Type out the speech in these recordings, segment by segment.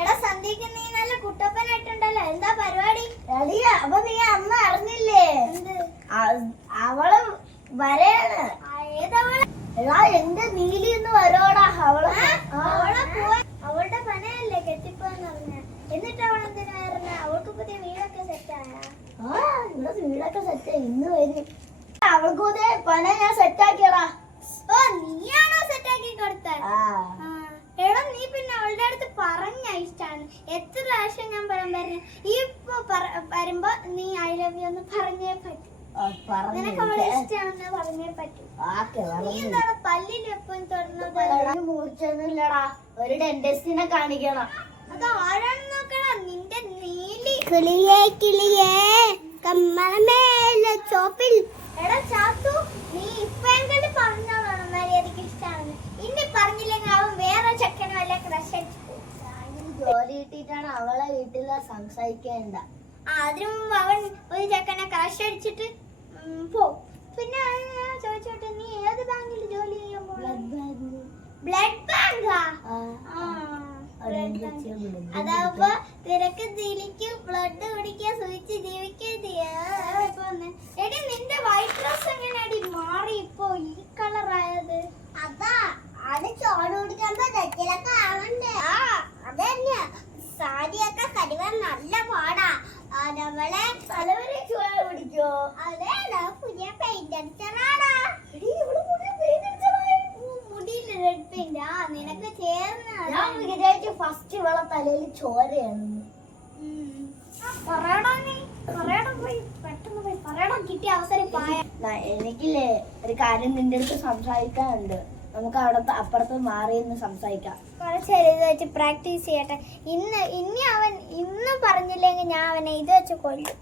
എടാ സന്ധ്യക്ക് നീ നല്ല കുട്ടപ്പനായിട്ടുണ്ടല്ലോ, എന്താ പരിപാടി? അപ്പൊ നീ അന്ന് അറിഞ്ഞില്ലേ? അവള് വരെയാണ്. ഏതവള്? എടാ എന്റെ നീലി എന്ന് വരോടാ. അവളുടെ പനയല്ലേ കെട്ടിപ്പോന്ന് പറഞ്ഞ. എന്നിട്ട് അവൾ എന്തിനാ പറഞ്ഞ? അവൾക്ക് പുതിയ വീടൊക്കെ സെറ്റായ? വീടൊക്കെ സെറ്റ് ഇന്ന് വരും. അവൾക്ക് പുതിയ പന ഞാൻ സെറ്റാക്കിയടാ. ഓ നീയാണോ സെറ്റാക്കി കൊടുത്തത്? എടാ നീ പിന്നെ അവളുടെ അടുത്ത് പറഞ്ഞ ഇഷ്ടാണ്. എത്ര പ്രാവശ്യം ഞാൻ പറഞ്ഞു ഇപ്പൊ വരുമ്പോ നീ ഐ ലവ് യു എന്ന് പറഞ്ഞേ പറ്റൂ. നിനക്ക് അവളെ ഇഷ്ടമാണെന്ന് പറഞ്ഞേ പറ്റൂ. നീ എന്താണ് പല്ലിൽ എപ്പോഴും തുറന്നത്? മൂർച്ചൊന്നുമില്ലടാ, ഒരു ഡെന്റിസ്റ്റിനെ കാണിക്കണം. അത് ആരാണെന്ന് നോക്കണം. നിന്റെ നീലി കിളിയേ കിളിയേ കമ്മലമേലെ ചോപ്പിൽ. എടാ ചാത്തു, നീ ഇപ്പെങ്കിലും പറഞ്ഞോളാണ് മര്യാദക്ക് ഇഷ്ടമാണെന്ന്. ഇനി പറഞ്ഞില്ലെങ്കിൽ അവൻ വേറെ ചെക്കനെ വല്ല ക്രഷ് അടിച്ചു ജോലി കിട്ടിയിട്ടാണ് അവളെ വീട്ടില് സംസാരിക്കേണ്ട. അതിനു മുമ്പ് അവൻ ഒരു ചെക്കനെ ക്രഷ് അടിച്ചിട്ട് പോവും. പിന്നെ ചോദിച്ചോട്ടെ, നീ ഏത് ബാങ്കിൽ ജോലി ചെയ്യാൻ പോകുന്നത്? ബ്ലഡ് ബാങ്കാ? അതാവുമ്പോ നിനക്ക് ദിലിക്ക് ബ്ലഡ് കുടിക്കാൻ സൂചിച്ച് ജീവിക്കേണ്ടി. എടി നിന്റെ വൈറ്റ് ഡ്രസ് എങ്ങനെയാടി മാറി ഇപ്പൊ ഈ കളറായത്? അതാ അത് ചോറ് കുടിക്കുമ്പോ തെറ്റിലൊക്കെ ആവണ്ടേ? അതന്നെ, സാരിയൊക്കെ കരുവാൻ നല്ല പാടാ. നമ്മളെ തലവരെ ചോര പിടിക്കോ? അതേടാ, പുതിയ പെയിന്റ് അടിച്ചതാടാ. മുടിയില് റെഡ് പെയിന്റ്. നിനക്ക് ചേർന്ന് ഞാൻ വിചാരിച്ചു ഫസ്റ്റ് ഇവളെ തലയിൽ ചോരയാണ്. കിട്ടിയ അവസരം എനിക്കില്ലേ ഒരു കാര്യം നിന്റെ അടുത്ത് സംസാരിക്കാനുണ്ട്. നമുക്ക് അവിടെ അപ്പുറത്ത് മാറി നിന്ന് സംസാരിക്കാം. കുറച്ചേരം ഇത് വെച്ച് പ്രാക്ടീസ് ചെയ്യട്ടെ. ഇനി അവൻ ഇന്നും പറഞ്ഞില്ലെങ്കിൽ ഞാൻ അവനെ ഇത് വെച്ച് കൊല്ലും.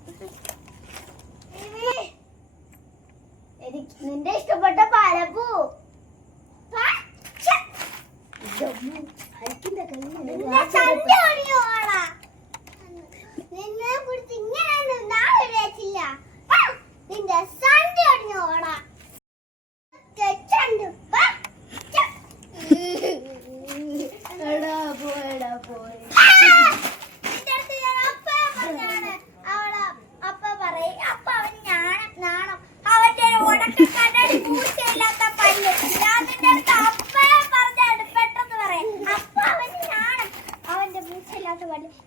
നിന്റെ ഇഷ്ടപ്പെട്ട പാലപ്പൂ നിന്നെ കുറിച്ച് ഇങ്ങനെ നാളെ വെച്ചില്ല. നിന്റെ സൺഡേ ഓടാ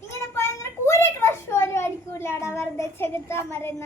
ഇങ്ങനെ പോയ കൂരി ക്രഷ് പോലും അടിക്കൂലാടാ. വെറുതെ ചെകുത്താൻ പറയുന്ന